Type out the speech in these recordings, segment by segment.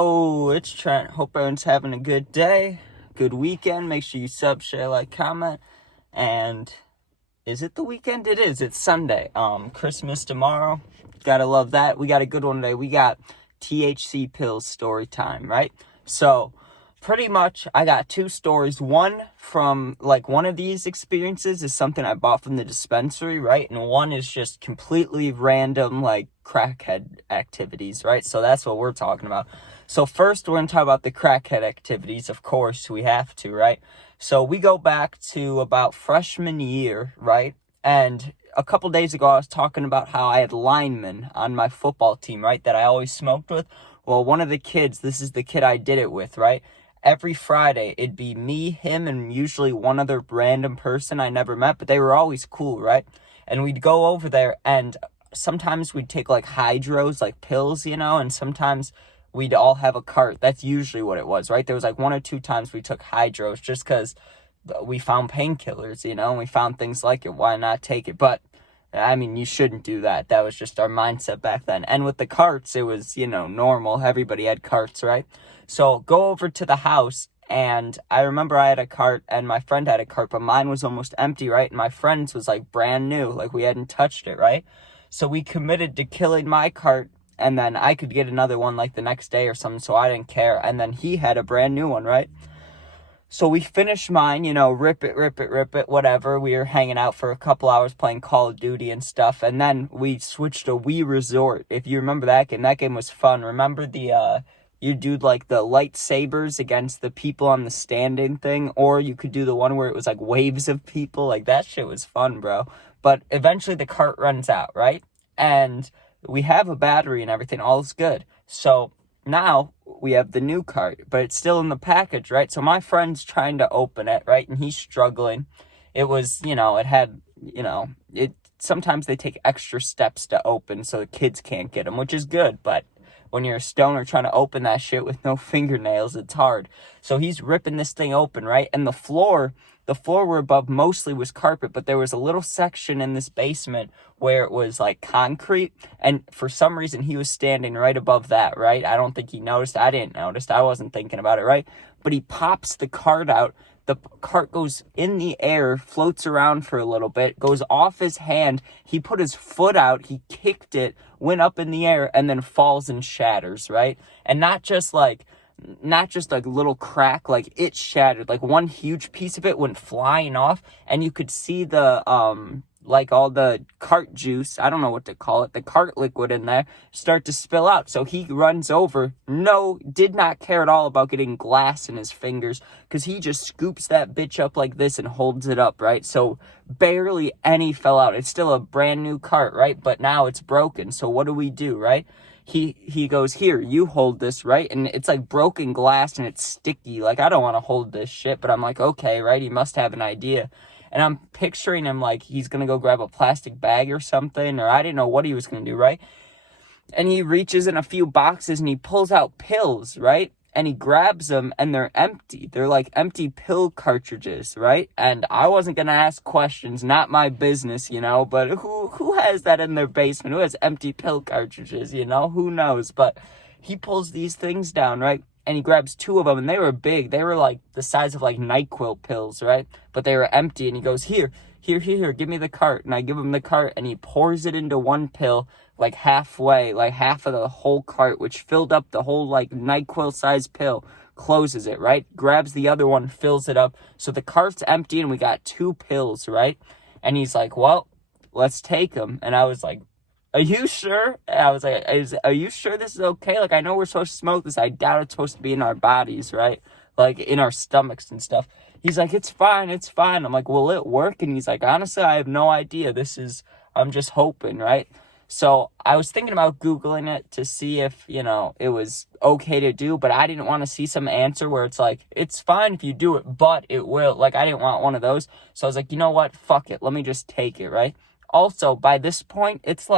Oh, it's Trent. Hope everyone's having a good day, good weekend. Make sure you sub, share, like, comment. And is it the weekend? It is. It's Sunday. Christmas tomorrow. Gotta love that. We got a good one today. We got THC pills story time, right? So, pretty much, I got two stories. One from, one of these experiences is something I bought from the dispensary, right? And one is just completely random, crackhead activities, right? So that's what we're talking about. So first, we're going to talk about the crackhead activities. Of course, we have to, right? So we go back to about freshman year, right? And a couple days ago, I was talking about how I had linemen on my football team, right? That I always smoked with. Well, one of the kids, this is the kid I did it with, right? Every Friday, it'd be me, him, and usually one other random person I never met, but they were always cool, right? And we'd go over there, and sometimes we'd take, hydros, pills, and sometimes we'd all have a cart. That's usually what it was, right? There was, one or two times we took hydros just because we found painkillers, and we found things like it. Why not take it? But I mean, you shouldn't do that. That was just our mindset back then. And with the carts, it was, normal. Everybody had carts, right? So go over to the house, and I remember I had a cart, and my friend had a cart, but mine was almost empty, right? And my friend's was, brand new. We hadn't touched it, right? So we committed to killing my cart, and then I could get another one, the next day or something, so I didn't care. And then he had a brand new one, right? So we finished mine, rip it, whatever. We were hanging out for a couple hours playing Call of Duty and stuff. And then we switched to Wii Resort. If you remember that game was fun. Remember you do the lightsabers against the people on the standing thing? Or you could do the one where it was waves of people. That shit was fun, bro. But eventually the cart runs out, right? And we have a battery and everything. All's good. So now we have the new cart, but it's still in the package, right? So my friend's trying to open it, right? And he's struggling. It was, it had, sometimes they take extra steps to open so the kids can't get them, which is good. But when you're a stoner trying to open that shit with no fingernails, it's hard. So he's ripping this thing open, right? And the floor we're above mostly was carpet, but there was a little section in this basement where it was concrete, and for some reason he was standing right above that, right? I don't think he noticed. I didn't notice. I wasn't thinking about it, right? But he pops the cart out. The cart goes in the air, floats around for a little bit, goes off his hand. He put his foot out, he kicked it, went up in the air, and then falls and shatters, right? And not just a little crack, it shattered. One huge piece of it went flying off, and you could see the all the cart juice, I don't know what to call it, the cart liquid in there, start to spill out. So he runs over, did not care at all about getting glass in his fingers, because he just scoops that bitch up like this and holds it up, right? So barely any fell out. It's still a brand new cart, right? But now it's broken. So what do we do, right? He goes, here, you hold this, right? And it's broken glass and it's sticky. I don't want to hold this shit, but I'm okay, right? He must have an idea. And I'm picturing him he's going to go grab a plastic bag or something, or I didn't know what he was going to do, right? And he reaches in a few boxes and he pulls out pills, right? And he grabs them and they're empty. They're empty pill cartridges, right? And I wasn't going to ask questions, not my business, but who has that in their basement? Who has empty pill cartridges, Who knows? But he pulls these things down, right? And he grabs two of them, and they were big. They were the size of NyQuil pills, right? But they were empty, and he goes, here, give me the cart. And I give him the cart, and he pours it into one pill, halfway, half of the whole cart, which filled up the whole NyQuil size pill. Closes it, right? Grabs the other one, fills it up. So the cart's empty, and we got two pills, right? And he's well, let's take them. And I was are you sure? I was are you sure this is okay? I know we're supposed to smoke this. I doubt it's supposed to be in our bodies, right? In our stomachs and stuff. He's it's fine. I'm will it work? And he's honestly, I have no idea. I'm just hoping, right? So I was thinking about Googling it to see if, it was okay to do, but I didn't want to see some answer where it's it's fine if you do it, but it will. I didn't want one of those. So I was you know what? Fuck it. Let me just take it, right? Also, by this point, it's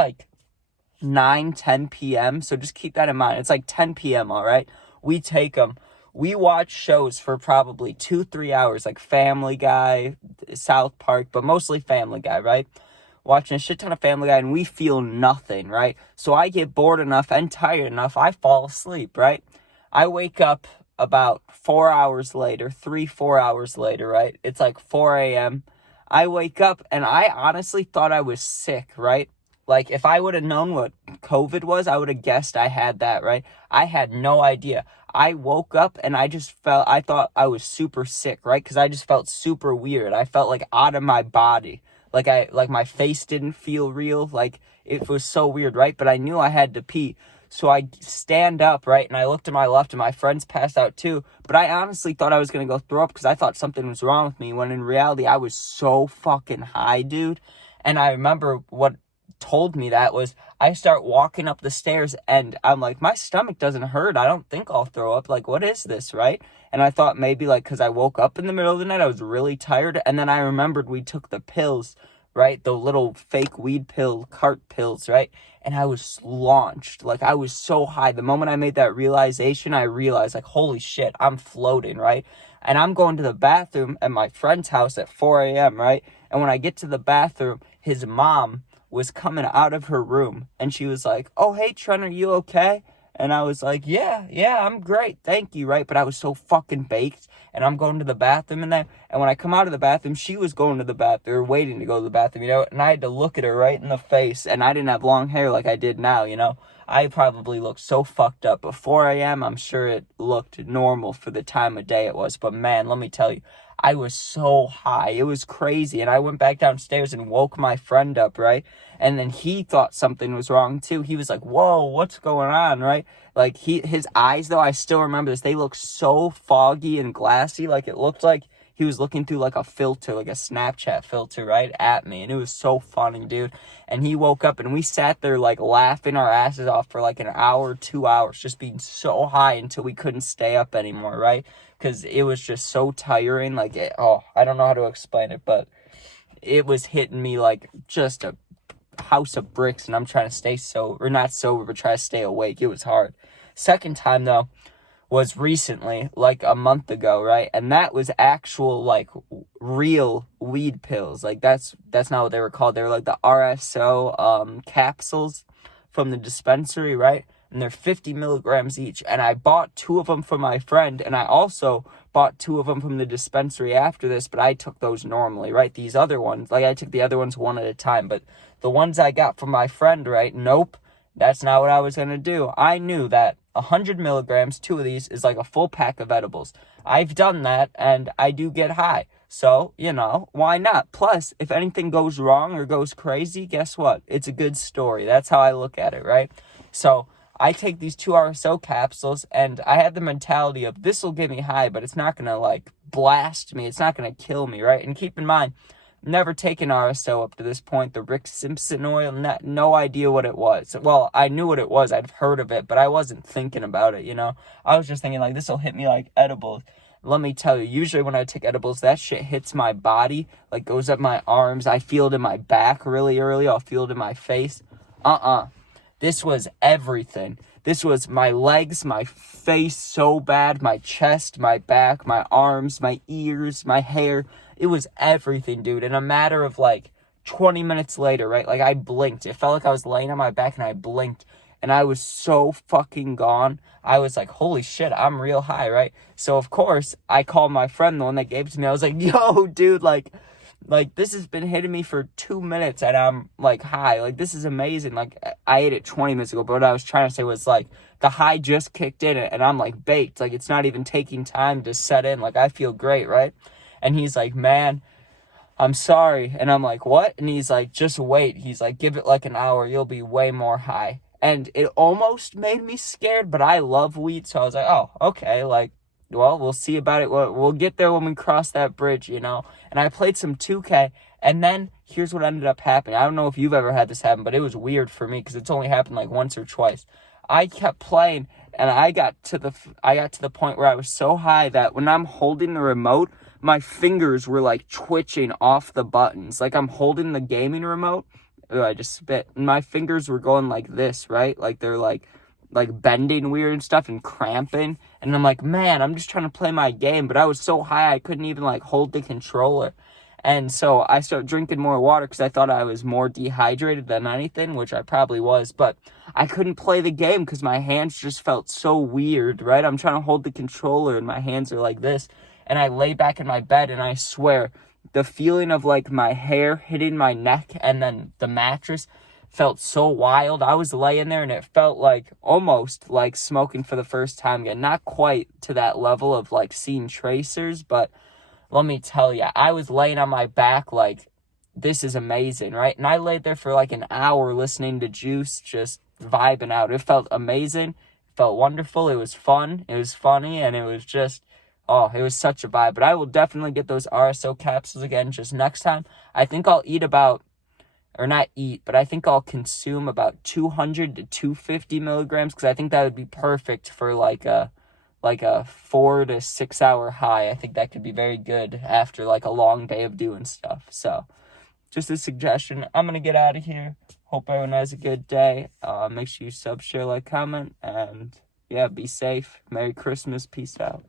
9-10 p.m., so just keep that in mind. It's 10 p.m., all right? We take them. We watch shows for probably 2-3 hours, Family Guy, South Park, but mostly Family Guy, right? Watching a shit ton of Family Guy, and we feel nothing, right? So I get bored enough and tired enough, I fall asleep, right? I wake up about 4 hours later, 4 hours later, right? It's like 4 a.m. I wake up and I honestly thought I was sick, right? Like, if I would have known what COVID was, I would have guessed I had that, right? I had no idea. I woke up and I thought I was super sick, right? Because I just felt super weird. I felt like out of my body. Like my face didn't feel real. Like, it was so weird, right? But I knew I had to pee. So I stand up, right? And I look to my left and my friend's passed out too. But I honestly thought I was going to go throw up because I thought something was wrong with me. When in reality, I was so fucking high, dude. And I remember what told me that was I start walking up the stairs and I'm like, my stomach doesn't hurt. I don't think I'll throw up. Like, what is this, right? And I thought maybe like because I woke up in the middle of the night, I was really tired. And then I remembered we took the pills, right? The little fake weed pill, cart pills, right? And I was launched. Like, I was so high. The moment I made that realization, I realized, like, holy shit, I'm floating, right? And I'm going to the bathroom at my friend's house at 4 a.m., right? And when I get to the bathroom, his mom was coming out of her room. And she was like, oh, hey, Trent, are you okay? And I was like, yeah, I'm great. Thank you, right? But I was so fucking baked. And I'm going to the bathroom and when I come out of the bathroom, she was going to the bathroom, waiting to go to the bathroom, and I had to look at her right in the face, and I didn't have long hair like I did now, I probably looked so fucked up. At 4 a.m., I'm sure it looked normal for the time of day it was, but man, let me tell you, I was so high. It was crazy, and I went back downstairs and woke my friend up, right? And then he thought something was wrong, too. He was like, whoa, what's going on, right? Like, his eyes, though, I still remember this, they looked so foggy and glassy, like it looked like he was looking through like a filter, like a Snapchat filter, right at me. And it was so funny, dude. And he woke up and we sat there like laughing our asses off for like an hour, 2 hours, just being so high until we couldn't stay up anymore, right? Because it was just so tiring. Like, I don't know how to explain it, but it was hitting me like just a house of bricks, and I'm trying to stay sober, or not sober, but try to stay awake. It was hard. Second time, though, was recently, like a month ago, right? And that was actual, like, real weed pills. Like, that's not what they were called. They were like the RSO capsules from the dispensary, right? And they're 50 milligrams each. And I bought 2 of them for my friend, and I also bought 2 of them from the dispensary after this, but I took those normally, right? These other ones, like, I took the other ones one at a time, but the ones I got from my friend, right? Nope. That's not what I was going to do. I knew that 100 milligrams, 2 of these, is like a full pack of edibles. I've done that, and I do get high. So, why not? Plus, if anything goes wrong or goes crazy, guess what? It's a good story. That's how I look at it, right? So, I take these 2 RSO capsules, and I had the mentality of, this will get me high, but it's not going to, like, blast me. It's not going to kill me, right? And keep in mind, never taken RSO up to this point. The Rick Simpson oil, no idea what it was. Well, I knew what it was. I'd heard of it, but I wasn't thinking about it, I was just thinking, like, this will hit me like edibles. Let me tell you, usually when I take edibles, that shit hits my body, like, goes up my arms. I feel it in my back really early. I'll feel it in my face. This was everything. This was my legs, my face so bad, my chest, my back, my arms, my ears, my hair. It was everything, dude. In a matter of like 20 minutes later, right? Like, I blinked. It felt like I was laying on my back and I blinked. And I was so fucking gone. I was like, holy shit, I'm real high, right? So, of course, I called my friend, the one that gave it to me. I was like, yo, dude, like this has been hitting me for 2 minutes and I'm like high. Like, this is amazing. Like, I ate it 20 minutes ago, but what I was trying to say was like the high just kicked in and I'm like baked. Like, it's not even taking time to set in. Like, I feel great, right? And he's like, man, I'm sorry. And I'm like, what? And he's like, just wait. He's like, give it like an hour. You'll be way more high. And it almost made me scared, but I love weed. So I was like, oh, okay. Like, well, we'll see about it. We'll get there when we cross that bridge, And I played some 2K. And then here's what ended up happening. I don't know if you've ever had this happen, but it was weird for me because it's only happened like once or twice. I kept playing and I got to the point where I was so high that when I'm holding the remote, my fingers were like twitching off the buttons. Like, I'm holding the gaming remote. Ooh, I just spit. And my fingers were going like this, right? Like, they're like bending weird and stuff and cramping. And I'm like, man, I'm just trying to play my game. But I was so high I couldn't even like hold the controller. And so I started drinking more water because I thought I was more dehydrated than anything, which I probably was. But I couldn't play the game because my hands just felt so weird, right? I'm trying to hold the controller and my hands are like this. And I lay back in my bed and I swear, the feeling of like my hair hitting my neck and then the mattress felt so wild. I was laying there and it felt like almost like smoking for the first time again. Not quite to that level of like seeing tracers, but let me tell you, I was laying on my back like, this is amazing, right? And I laid there for like an hour listening to Juice, just vibing out. It felt amazing. It felt wonderful. It was fun. It was funny. And it was just, oh, it was such a vibe. But I will definitely get those RSO capsules again just next time. I think I'll eat about, or not eat, but I think I'll consume about 200 to 250 milligrams because I think that would be perfect for like a 4 to 6 hour high. I think that could be very good after like a long day of doing stuff. So just a suggestion. I'm going to get out of here. Hope everyone has a good day. Make sure you sub, share, like, comment, and yeah, be safe. Merry Christmas. Peace out.